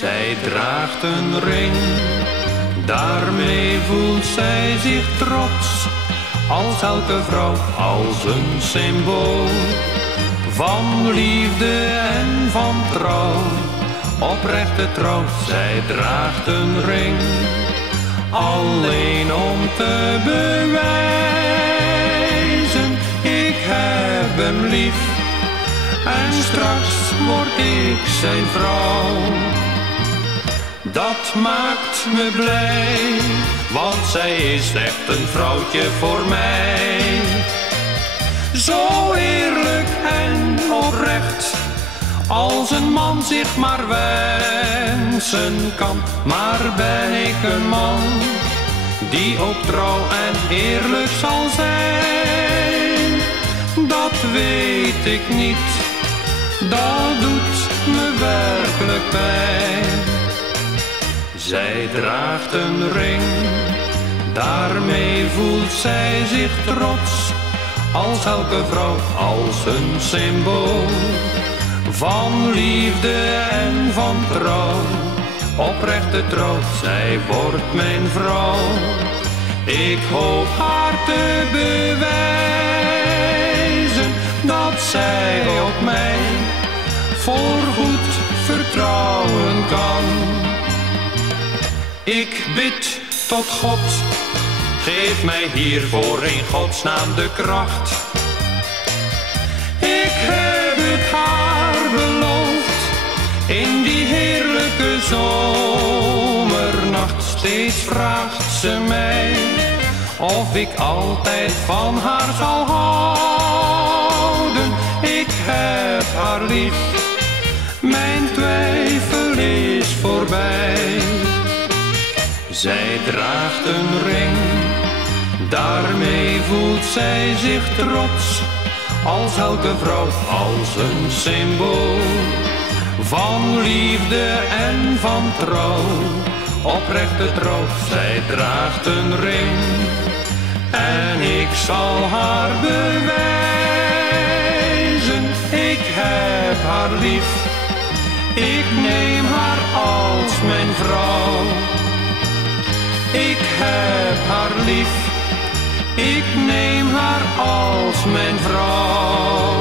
Zij draagt een ring, daarmee voelt zij zich trots. Als elke vrouw, als een symbool van liefde en van trouw. Oprechte trouw, zij draagt een ring, alleen om te bewijzen, ik heb hem lief. En straks word ik zijn vrouw. Dat maakt me blij, want zij is echt een vrouwtje voor mij. Zo eerlijk en oprecht, als een man zich maar wensen kan. Maar ben ik een man, die ook trouw en eerlijk zal zijn? Dat weet ik niet, dat doet me werkelijk pijn. Zij draagt een ring, daarmee voelt zij zich trots. Als elke vrouw, als een symbool van liefde en van trouw. Oprechte trouw, zij wordt mijn vrouw. Ik hoop haar te bewijzen dat zij op mij voorgoed vertrouwen kan. Ik bid tot God, geef mij hiervoor in Godsnaam de kracht. Ik heb het haar beloofd, in die heerlijke zomernacht. Steeds vraagt ze mij, of ik altijd van haar zal houden. Ik heb haar lief, mijn twijfel is voorbij. Zij draagt een ring, daarmee voelt zij zich trots. Als elke vrouw, als een symbool van liefde en van trouw. Oprechte trouw, zij draagt een ring, en ik zal haar bewijzen, ik heb haar lief. Ik neem haar als mijn vrouw. Ik heb haar lief, ik neem haar als mijn vrouw.